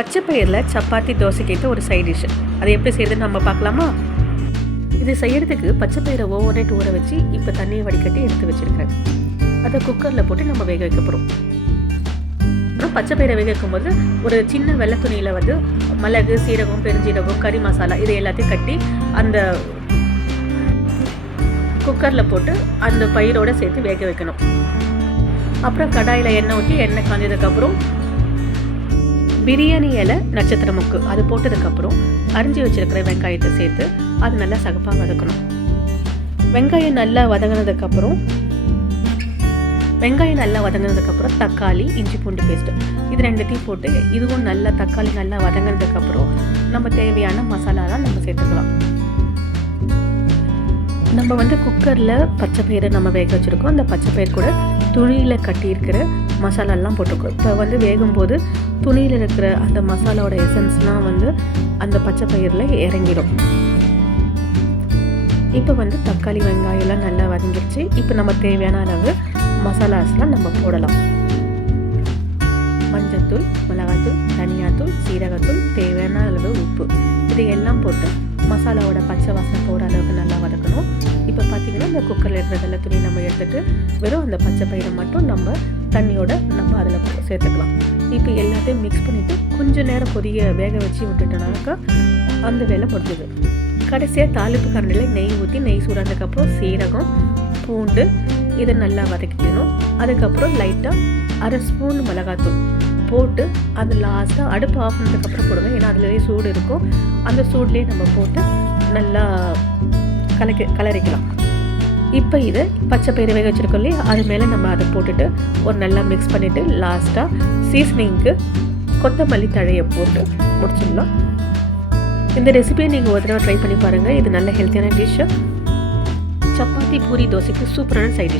பச்சை பயிரில் சப்பாத்தி தோசைக்கு ஏற்ற ஒரு சைட் டிஷ். அது எப்படி செய்யறதுன்னு நம்ம பார்க்கலாமா? இது செய்யறதுக்கு பச்சை பயிரை ஓவர் நைட் ஊற வச்சு இப்போ தண்ணியை வடிகட்டி எடுத்து வச்சிருக்கேன். அதை குக்கரில் போட்டு நம்ம வேக வைக்க போகிறோம். அப்புறம் பச்சை பயிரை வேக வைக்கும்போது ஒரு சின்ன வெள்ளை துணியில் வந்து மிளகு, சீரகம், பெருஞ்சீரகம், கறி மசாலா இது எல்லாத்தையும் கட்டி அந்த குக்கரில் போட்டு அந்த பயிரோடு சேர்த்து வேக வைக்கணும். அப்புறம் கடாயில் எண்ணெய் ஊற்றி எண்ணெய் காஞ்சதுக்கப்புறம் பிரியாணி இலை, நட்சத்திர முக்கு அது போட்டதுக்கப்புறம் அரிஞ்சு வச்சிருக்கிற வெங்காயத்தை சேர்த்து அது நல்லா சகப்பாக வதக்கணும். வெங்காயம் நல்லா வதங்கினதுக்கப்புறம் தக்காளி, இஞ்சி பூண்டு பேஸ்ட்டு இது ரெண்டுத்தையும் போட்டு இதுவும் நல்லா தக்காளி நல்லா வதங்கினதுக்கப்புறம் நம்ம தேவையான மசாலாலாம் நம்ம சேர்த்துக்கலாம். நம்ம வந்து குக்கரில் பச்சை பயிரை நம்ம வேக வச்சுருக்கோம். அந்த பச்சை பயிர் கூட துணியில் கட்டியிருக்கிற மசாலாலாம் போட்டிருக்கோம். இப்போ வந்து வேகும்போது துணியில் இருக்கிற அந்த மசாலாவோட எசன்ஸ்லாம் வந்து அந்த பச்சை பயிரில் இறங்கிடும். இப்போ வந்து தக்காளி, வெங்காயம்லாம் நல்லா வதங்கிடுச்சு. இப்போ நம்ம தேவையான அளவு மசாலாஸ்லாம் நம்ம போடலாம். மஞ்சத்தூள், மிளகாத்தூள், தனியாத்தூள், சீரகத்தூள், தேவையான அளவு உப்பு இது எல்லாம் போட்டு மசாலாவோட பச்சை வாசனை போகிற அளவுக்கு நல்லா வதக்கணும். இப்போ பார்த்தீங்கன்னா இந்த குக்கரில் இருக்கிற துணி நம்ம எடுத்துகிட்டு வெறும் அந்த பச்சை பயிரை மட்டும் நம்ம தண்ணியோட நம்ம அதில் சேர்த்துக்கலாம். இப்போ எல்லாத்தையும் மிக்ஸ் பண்ணிவிட்டு கொஞ்சம் நேரம் வேக வச்சு விட்டுட்டோம்னாக்கா அந்த வேலை முடிஞ்சுது. கடைசியாக தாளிப்பு கரண்டியில் நெய் ஊற்றி நெய் சூடானதுக்கப்புறம் சீரகம், பூண்டு இதை நல்லா வதக்கிக்கணும். அதுக்கப்புறம் லைட்டாக அரை ஸ்பூன் மிளகாத்தூள் போட்டு அது லாஸ்ட்டாக அடுப்பு ஆஃப் பண்ணதுக்கப்புறம் போடுங்க. ஏன்னா அதுலேயே சூடு இருக்கும். அந்த சூட்லேயே நம்ம போட்டு நல்லா கலரிக்கலாம். இப்போ இதை பச்சை பயிறு வேக வச்சுருக்கோம் இல்லையா, அது மேலே நம்ம அதை போட்டுட்டு ஒரு நல்லா மிக்ஸ் பண்ணிவிட்டு லாஸ்ட்டாக சீசனிங்க்கு கொத்தமல்லி தழையை போட்டு முடிச்சிடலாம். இந்த ரெசிபியை நீங்கள் ஒரு தடவை ட்ரை பண்ணி பாருங்கள். இது நல்ல ஹெல்த்தியான டிஷ்ஷு. சப்பாத்தி, பூரி, தோசைக்கு சூப்பரான சைட் டிஷ்.